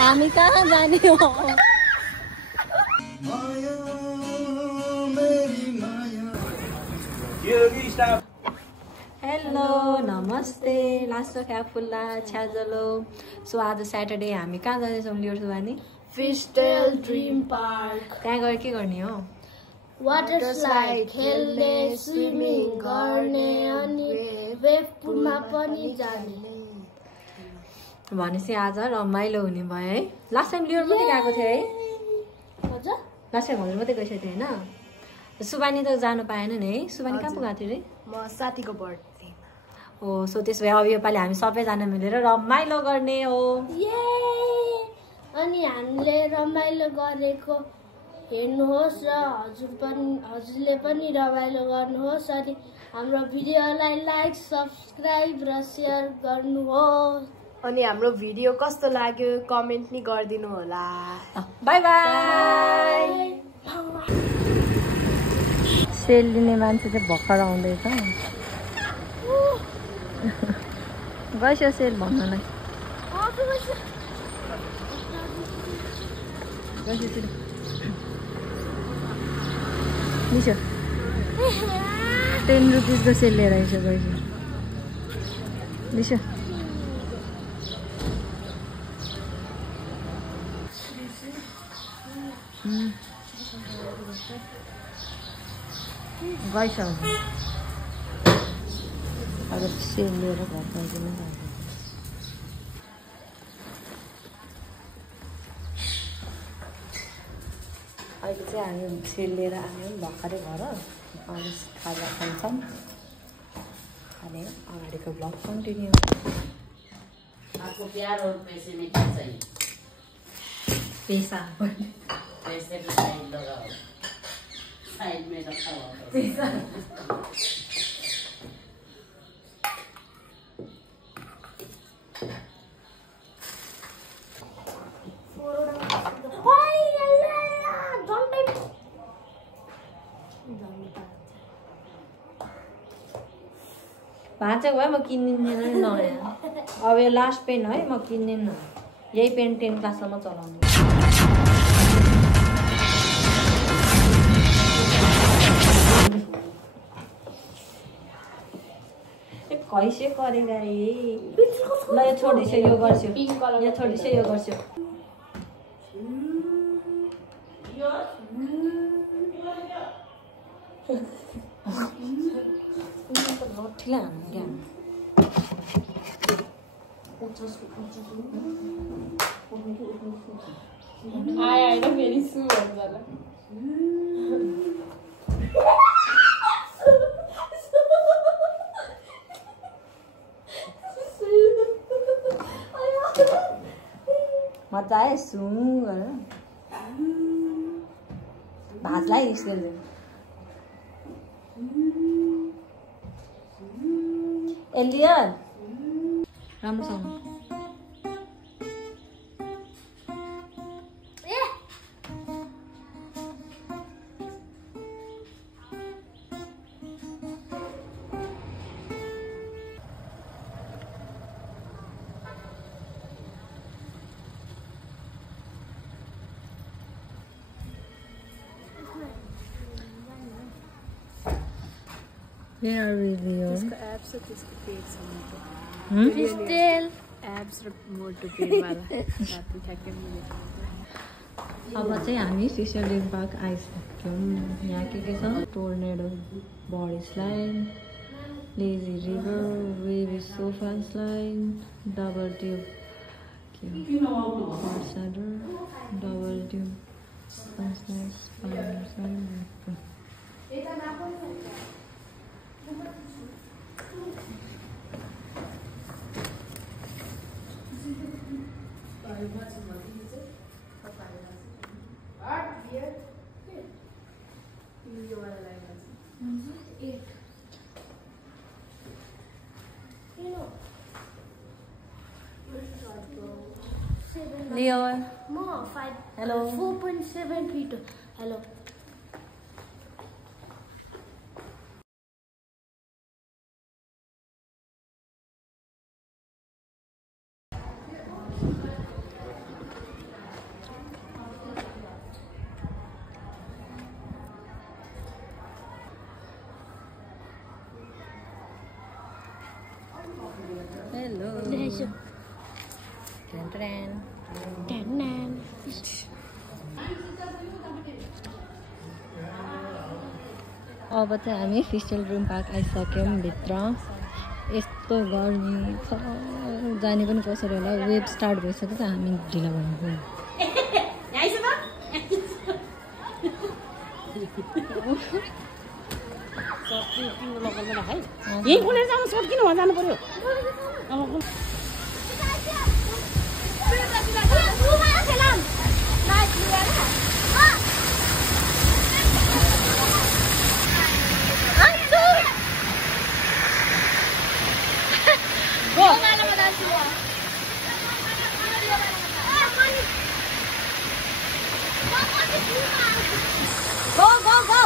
हामी कहाँ जाने हो? हेलो नमस्ते लास्टो ख्याफुल्ला छ्याजलो। सो आज सैटरडे हामी कहाँ जाँदैछौँ लियोर सुवानी? फिस्टेल ड्रीम पार्क। त्यहाँ गएर के गर्ने हो? वाटर स्लाइड खेल्ने, स्विमिङ गर्ने अनि वेभ पुलमा पनि जाने। भनेपछि आज रमाइलो हुने भयो है। लास्ट टाइम लियोर मात्रै गएको थियो है? हजुर लास्ट टाइम हजुर मात्रै गइसकेको थियो होइन? सुबानी त जानु पाएन नि है? सुबानी कहाँ पुगएको थियो रे? म साथीको बर्थडे हो। सो त्यसो भए अब योपालि हामी सबैजना मिलेर रमाइलो गर्ने हो। अनि हामीले रमाइलो गरेको हेर्नुहोस् र हजुरले पनि रमाइलो गर्नुहोस् अनि हाम्रो भिडियोलाई लाइक, सब्स्क्राइब र सेयर गर्नुहोस्। अनि हाम्रो भिडियो कस्तो लाग्यो कमेन्ट नि गरिदिनु होला। By by. सेल लिने मान्छे चाहिँ भर्खर आउँदैछ। गइसक्यो सेल भन्नलाई। निसो 10 रुपिसको सेल लिएर आइस गइसक्यो। निसो गइसक्यो। अब सेल लिएर घर गइदिनु न। अहिले चाहिँ हामी सेल लिएर आयौँ भर्खरै घर। अनि खाजा खान्छौँ। अनि अगाडिको ब्लग कन्टिन्यू। आपको प्यार और पैसे में क्या चाहिए? पैसा। पैसे को साइड लगाओ, साइड में रखा हुआ पैसा। भाँचेको भए म किनिदिँदैन नयाँ। अब यो लास्ट पेन है, म किन्दिनँ। यही पेन 10 क्लाससम्म चलाउने। कैसे करेगा ये? ल यो छोडिस, यो गर्छु। यो छोडिस, यो गर्छु। ठिला क्या? आया ना मेरी सू वाला। मजा आयो सुँ गरेर भातलाई निस्किन्छ। एलियन राम्रोसँग Where are we, Leo? त्यसको एब्स र त्यसको पेट सम्मको फिस्टेल एब्स र मोटो पेट वाला राति ठ्याक्कै मिलेको। अब चाहिँ हामी फिस्टेल ड्रिम पार्क आइसक्यौँ। यहाँ के छ? Tornado body slide, lazy river, wavy sofa slide, double tube double tube Leon. More 5. Hello. 4.7 feet. Hello. अब चाहिँ हामी फिस्टल ड्रिम पार्क आइसक्यौँ भित्र। यस्तो गर्मी छ, जाने पनि कसरी होला। वेब स्टार्ट भइसकेछ, हामी ढिलो भएको। यही खोलेर जानु, सर्ट किन जानु पर्यो? Go, go, go!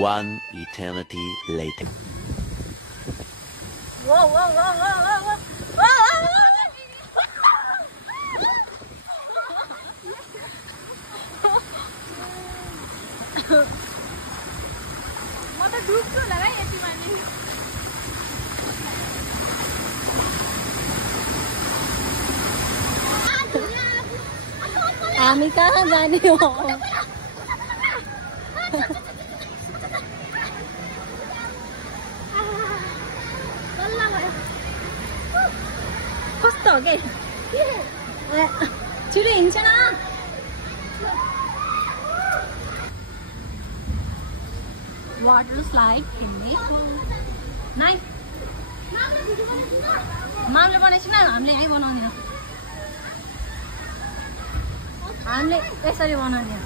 One eternity later. Whoa, whoa, whoa, whoa, whoa, whoa! म त डुब्छु होला है यतिमा नि। हामी कहाँ जाने हो? कस्तो हो के? छिटो हिँड्छ न। वाटर स्लाइड खेल्ने नाइ मामले बनाएपछि न, हामीले यहीँ बनाउने हो। हामीले यसरी बनाउने हो।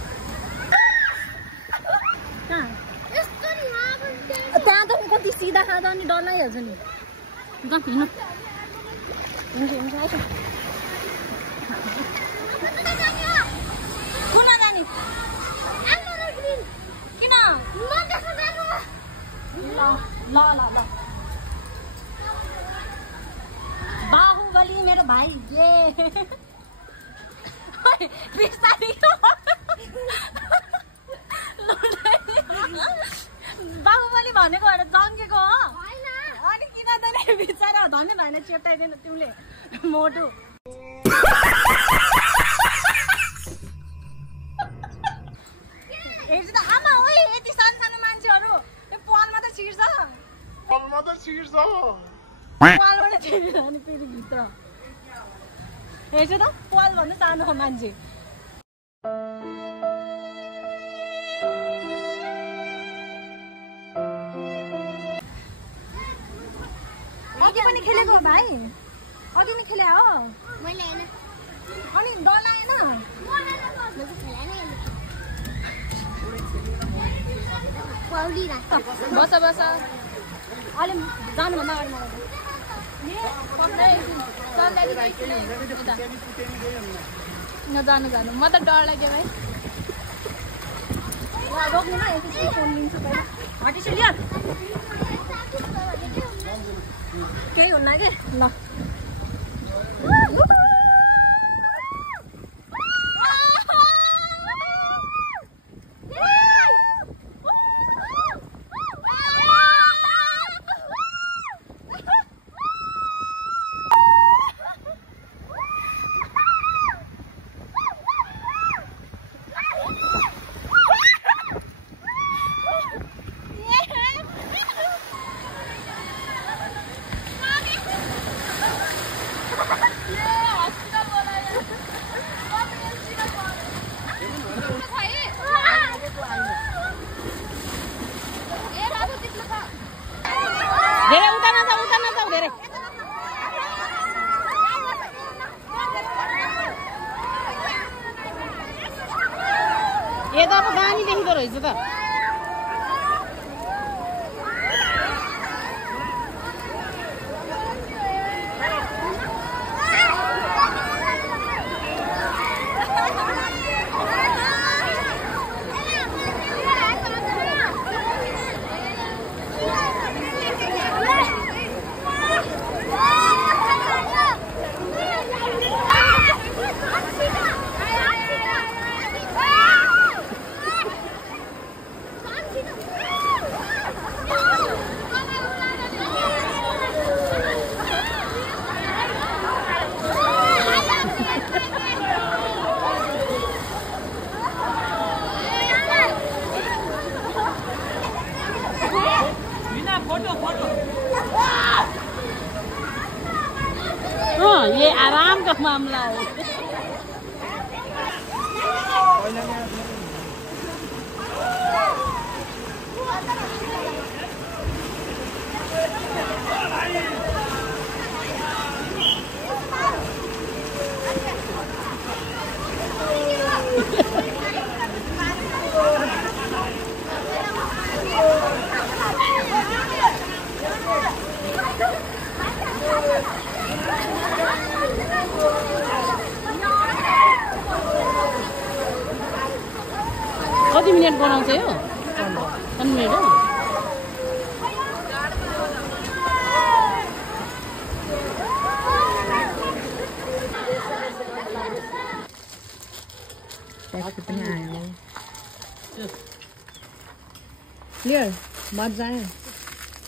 त्यहाँ त कति सिधा खाँदा अनि डर लागिहाल्छ नि। हिँड्नु हुन्छ हुन्छ आउँछ। कुन जाने? किन? ल ल ल बाहुबली मेरो भाइ ये बाहुबली भनेको भएर जङ्गेको हो। अनि किन त नि बिचरा धनी भाइले चेप्टाइदिनु तिमीले मोटु। हेर्छु त आमा ओइ यति सानो सानो मान्छेहरू यो पालमा त छिर्छ। पालबाट छिर्छ अनि फेरि भित्र हेर्छु त पाल भन्नु सानो मान्छे। अघि पनि खेलेको भाइ, अघि नै खेले हो मैले हैन। अनि डर लागेन? बस बस अलि जानुभन्दा अगाडि नजानु जानु। म त डर लाग्यो भाइ। रोक्नु न, एकचोटि फोन लिन्छु पहिला। हटिसक्यो लियो केही हुन्न कि ल। ये त अब दामी देख्दो रहेछ त। मामला हो कति मिनट बनाउँछ यो 10 मिनट हो ट्याक्सी पनि आयो क्लियर मजा आयो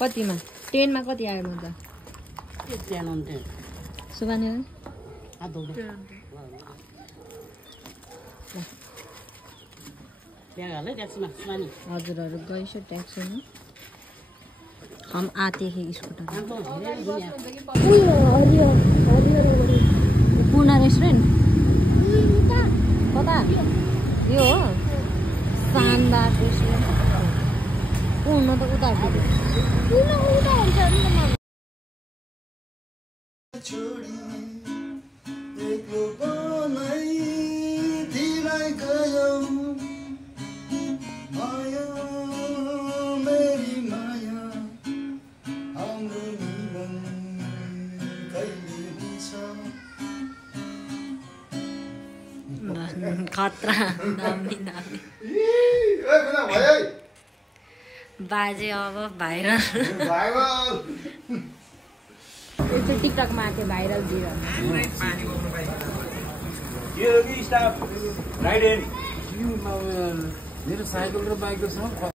कतिमा 10 मा कति आयो मजा सुबानी हजुरहरू गइसक्यो ट्याक्सीमा हम आते हैं स्कूटर पूर्णा रेस्टुरेन्ट कता यो हो शानदार रेस्टुरेन्ट पूर्ण त उता खतरा दामी दामी बाजे अब भाइरल यो चाहिँ टिकटकमा आएको भाइरल भिडियो मेरो साइकल र बाइकको छ